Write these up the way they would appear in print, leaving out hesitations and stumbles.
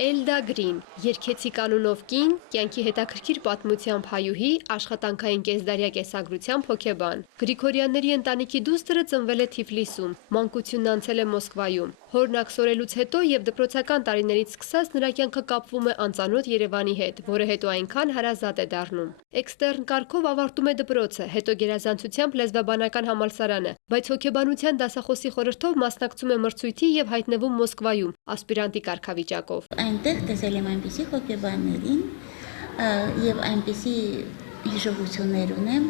Էլդա Գրին, երգեցիկ անունով կին, կյանքի հետաքրքիր պատմությամբ հայուհի, աշխատանքային կեսդարյա կեսագրությամբ հոգեբան։ Գրիգորյանների ընտանիքի դուստրը ծնվել է Թիֆլիսում, մանկությունն անցել է Մոսկվայում։ Հորն աքսորելուց հետո և դպրոցական տարիներից սկսած նրա կյանքը կապվում է անծանոթ Երևանի հետ, որը հետո այնքան հարազատ է դառնում։ Էքստերն կարգով ավարտում է դպրոցը, հետո գերազանցությամբ լեզվաբանական համալսարանը, բայց հոգեբանության դասախոսի խորհրդով մասնակցում է մրցույթի և հայտնվում Մոսկվայում, ասպիրանտի կարգավիճակով։ Այնտեղ տեսել եմ այնպիսի հոգեբաններին և այնպիսի հիշողություններ ունեմ,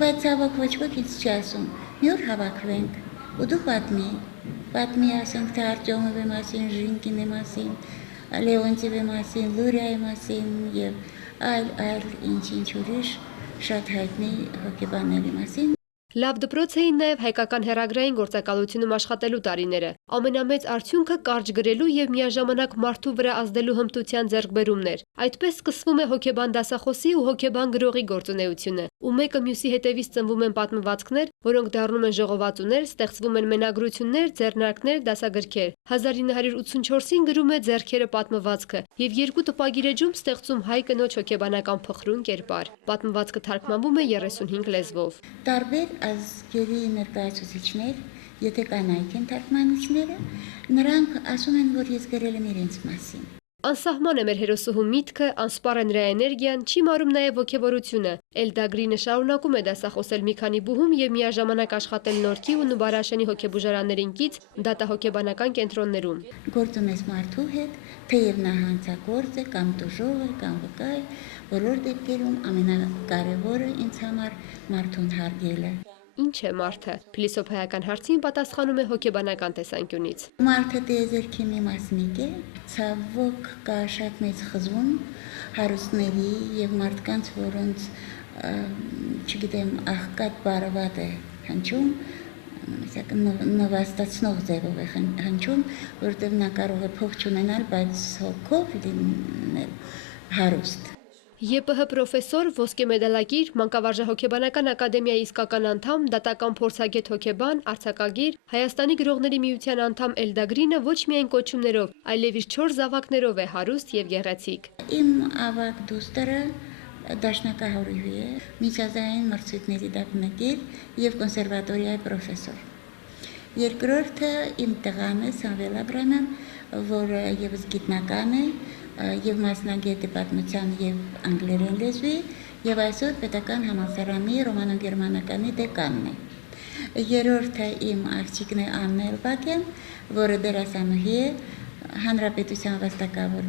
բայց ցավոք ոչ ոք ինձ չի ասում, մի օր հավաքվենք ու դու պատմի ասենք թե Արտյոմովի մասին, Ժինկինի մասին, Լեոնտիևի մասին, Լուրիայի մասին և այլ ինչ ուրիշ շատ հայտնի հոգեբանների մասին։ Լավ դպրոց էին նաև հայկական հեռագրային գործակալությունում աշխատելու տարիները։ Ամենամեծ արդյունքը կարճ գրելու և միաժամանակ մարդու վրա ազդելու հմտության ձեռքբերումն էր։ Այդպես սկսվում է հոգեբան դասախոսի ու հոգեբան գրողի գործունեությունը, ու մեկը մյուսի հետևից ծնվում են պատմվածքներ, որոնք դառնում են ժողովածուներ, ստեղծվում են մենագրություններ, ձեռնարկներ, դասագրքեր։ 1984-ին գրում է «Ձեռքերը» պատմվածքը և 2 տպագիր էջում ստեղծում հայ կնոջ հոգեբանական փխրուն կերպար։ Պատմվածքը թարգմանվում է 35 լեզվով։ Տարբեր ազգերի ներկայացուցիչներ, եթե կանայք են թարգմանիչները, նրանք ասում են, որ ես գրել եմ իրենց մասին։ Անսահման է մեր հերոսուհու միտքը, անսպառ է նրա էներգիան, չի մարում նաև ոգևորությունը։ Էլդա Գրինը շարունակում է դասախոսել մի քանի բուհում և միաժամանակ աշխատել Նորքի ու Նուբարաշենի հոգեբուժարաններին կից դատահոգեբանական կենտրոններում։ Գործ ունես մարդու հետ, թեև նա հանցագործ է, կամ տուժող է, կամ վկա է, բոլոր դեպքերում ամենակարևորը ինձ համար մարդուն հարգելը։ Ինչ է մարդը։ Փիլիսոփայական հարցին պատասխանում է հոգեբանական տեսանկյունից։ Մարդը տիեզերքի մի մասնիկ է, ցավոք կա շատ մեծ խզում հարուստների և մարդկանց, որոնց, չգիտեմ, աղքատ բարվատ է հնչում, նվաստացնող ձևով է հնչում, որտեղ նա կարող է փող չունենալ, բայց հոգով լինել հարուստ։ ԵՊՀ պրոֆեսոր, ոսկե մեդալակիր, Մանկավարժահոգեբանական ակադեմիայի իսկական անդամ, դատական փորձագետ հոգեբան, արձակագիր, Հայաստանի գրողների միության անդամ Էլդա Գրինը ոչ միայն կոչումներով, այլև իր 4 զավակներով է հարուստ և գեղեցիկ։ Իմ ավագ դուստրը դաշնակահարուհի է, միջազգային մրցույթների դափնեկիր և կոնսերվատորիայի պրոֆեսոր։ Երկրորդը իմ տղան է Սամվել Աբրամյան, որը ևս գիտնական է և մասնագետ է պատմության և անգլերեն լեզվի և այսօր պետական համալսարանի ռոմանո-գերմանականի դեկանն է։ Երրորդը իմ աղջիկն է Աննա Էլբակյան, որը դերասանուհի է, հանրապետության վաստակավոր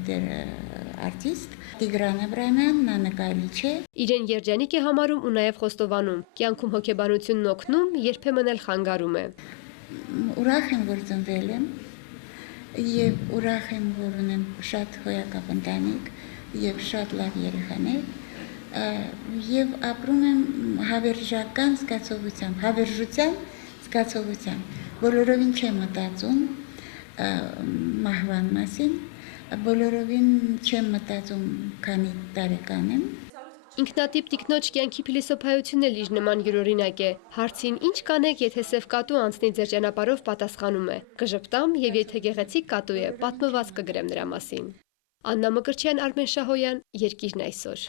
արտիստ, Տիգրան Աբրամյան, նա նկարիչ է։ Իրեն երջանիկ է համարում ու նաև խոստովանում։ Կյանքում հոգեբանությունն օգնում, երբեմն էլ խանգարում է։ Ուրախ եմ, որ ծնվել եմ և ուրախ եմ, որ ունեմ շատ հոյակապ ընտանիք և շատ լավ երեխաներ և ապրում եմ հավերժական զգացողությամբ, հավերժության զգացողությամբ, բոլորովին չեմ մտածում մահվան մասին, բոլորովին չեմ մտածում քանի տարեկան եմ։ Ինքնատիպ տիկնոջ կյանքի փիլիսոփայությունն էլ իր նման յուրօրինակ է։ Հարցին ինչ կանեք, եթե սև կատու անցնի ձեր ճանապարհով, պատասխանում է. կժպտամ և եթե գեղեցիկ կատու է, պատմված կգրեմ նրա մասին։ Աննա Մկրտչյան, Արմեն Շահոյան, Երկիրն այսօր։